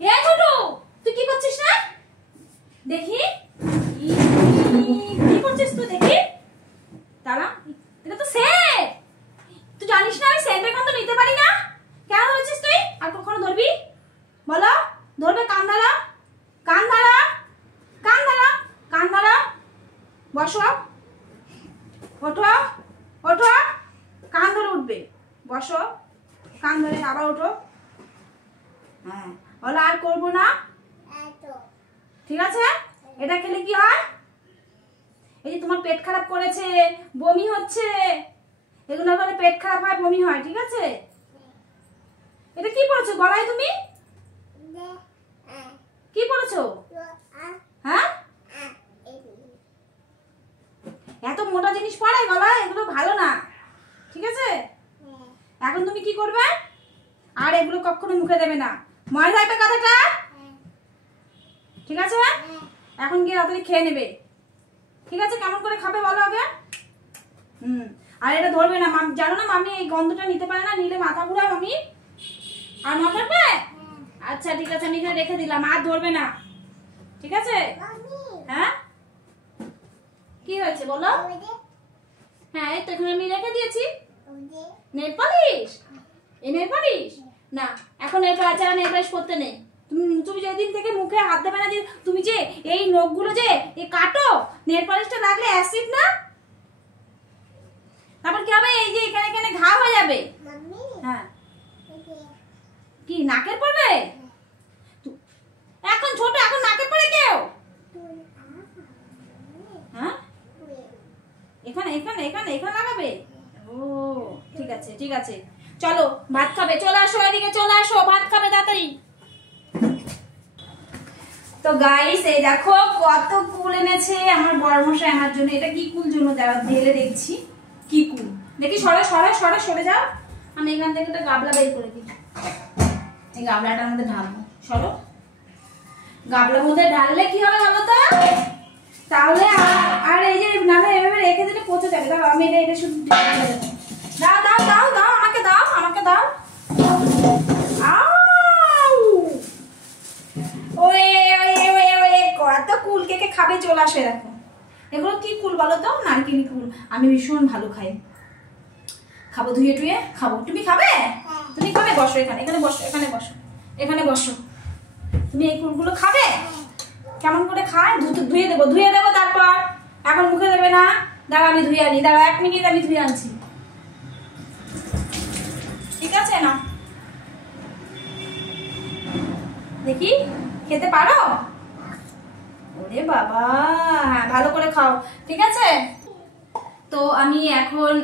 এ ছোট, তুই কি করছিস না? দেখি কি করছিস তুই, দেখি। দাঁড়া, এটা তো সেন্ট। তুই জানিস না আমি সেন্টের গন্ধ নিতে পারি না? কেন ধরেছিস তুই? আর কখনো ধরবি? বলো, ধরবে? কান ধরা, কান ধরা, কান ধরা, কান ধরা। বসো, ওঠো, ওঠো, কান ধরে উঠবে। বসো, কান ধরে আবার ওঠো। হ্যাঁ, বলো আর করবো না, ঠিক আছে? এটা খেলে কি হয়? এই যে তোমার পেট খারাপ করেছে, বমি হচ্ছে, এগুলো করে পেট খারাপ হয়, বমি হয়, ঠিক আছে? এটা কি পড়েছো গলায় তুমি? কি পড়েছো? হ্যাঁ, এত মোটা জিনিস পড়ে গলায়, এগুলো ভালো না, ঠিক আছে? এখন তুমি কি করবে? আর এগুলো কখনো মুখে দেবে না, মনে থাকবে কথাটা, ঠিক আছে? এখন গিয়ে রাত্রে খেয়ে নেবে, ঠিক আছে? কেমন করে খাবে বলো আগে। আর এটা ধরবে না, জানো না মামি এই গন্ধটা নিতে পারে না, নিলে মাথা ঘুরায় মামি। আর মনে থাকবে? আচ্ছা ঠিক আছে, আমি এখানে রেখে দিলাম, আর ধরবে না, ঠিক আছে? হ্যাঁ, কি হয়েছে বলো? হ্যাঁ, এই তো এখানে আমি রেখে দিয়েছি। Nail polish? এই নেল পালিশ না, এখন নেল পালিশ করতে নেই। তুমি যেদিন থেকে মুখে হাত দেবে না, যে তুমি যে এই নখগুলো যে কাটো, নেল পালিশটা লাগলে অ্যাসিড না, তারপর কি হবে? এই যে এখানে এখানে ঘা হয়ে যাবে। হ্যাঁ, কি নাকের পড়বে? এখন ছোট, এখন নাকের পড়ে কেউ? হ্যাঁ, এখানে এখানে এখানে এখানে লাগাবে। ও ঠিক আছে, ঠিক আছে, চলো ভাত খাবে, চলে আসো এদিকে, চলে আসো, ভাত খাবে তাড়াতাড়ি। তো গাইস, এই দেখো কত কুল এনেছে আমার বড়মশাই আমার জন্য। এটা কি কুল জন্য ঢেলে দেখছি, কি কুল দেখি। সরে সরে সরে সরে যাও, আমি এখান থেকে একটা গাবলা বের করে দিই। এই গাবলাটার মধ্যে ঢালবো, সরো। গাবলার মধ্যে ঢাললে কি হবে বলো তো? তাহলে আর এই যে নালে এভাবে রেখে দিলে পচে যাবে। দাও, আমি এটা শুধু দাও দাও দাও দাও, আমাকে দাও, আমাকে দাও। কত কুল কে কে খাবে, চলে আসে। দেখো এগুলো কি কুল বলো তো? নারকেলি কুল। আমি ভীষণ ভালো খাই, খাবো ধুয়ে টুয়ে খাবো। তুমি খাবে? তুমি খাবে? বসো এখানে, এখানে বসো, এখানে বসো, এখানে বসো। তুমি এই কুলগুলো খাবে? কেমন করে খায়? ধুয়ে দেবো, ধুয়ে দেবো, তারপর এখন মুখে দেবে না। দাঁড়া আমি ধুয়ে আনি, দাঁড়া 1 মিনিট, আমি ধুয়ে আনছি, ঠিক আছে? না দেখি খেতে পারো? ওরে বাবা, হ্যাঁ ভালো করে খাও, ঠিক আছে? তো আমি এখন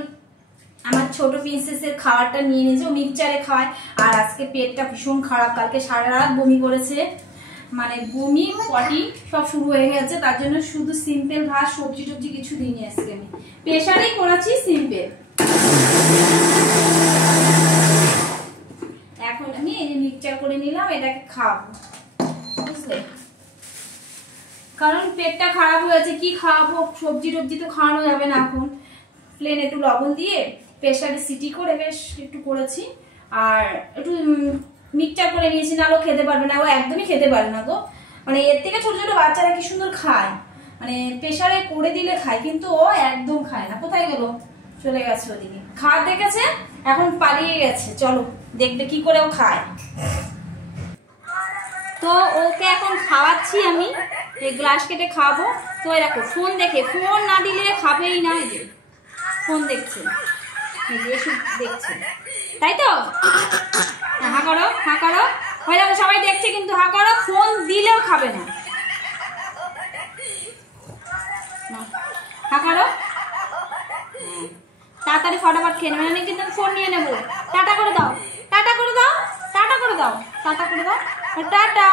আমার ছোট প্রিন্সেসের খাবারটা নিয়ে নিয়েছি, ও মিক্সচারে খায়। আর আজকে পেটটা ভীষণ খারাপ, কালকে সারা রাত বমি করেছে, মানে বমি পটি সব শুরু হয়ে গেছে। তার জন্য শুধু সিম্পল ভাত, সবজি টবজি কিছু দিইনি আজকে, আমি প্রেশারেই করেছি সিম্পল। এখন আমি এই যে মিক্সচার করে নিলাম, এটাকে খাবো, বুঝলে? কারণ পেটটা খারাপ হয়েছে, কি খাওয়াবো? সবজি টবজি তো খাওয়ানো যাবে না এখন। প্লেন একটু লবণ দিয়ে প্রেশারে সিটি করে বেশ একটু করেছি, আর একটু মিক্সচার করে নিয়েছি, নাহলে খেতে পারবে না, ও একদমই খেতে পারে না গো। মানে এর থেকে ছোট ছোট বাচ্চারা কি সুন্দর খায়, মানে প্রেশারে করে দিলে খায়, কিন্তু ও একদম খায় না। কোথায় গেল? চলে গেছে ওদিকে, খাওয়া দেখেছে, এখন পালিয়ে গেছে। চলো দেখবে কি করে ও খায়। তো ওকে এখন খাওয়াচ্ছি আমি, এই গ্লাস কেটে খাওয়াবো। তো এরকম ফোন দেখে, ফোন না দিলে খাবেই না। এই যে ফোন দেখছে, এসব দেখছে, তাই তো? হা করো, হা করো, হয়ে যাবে, সবাই দেখছে কিন্তু, হা করো। ফোন দিলেও খাবে না, হা করো, তাড়াতাড়ি ফটাফট খেয়ে নেবে, কিন্তু ফোন নিয়ে নেবো। টাটা করে দাও, টাটা করে দাও, টাটা করে দাও, টাটা করে দাও, টাটা।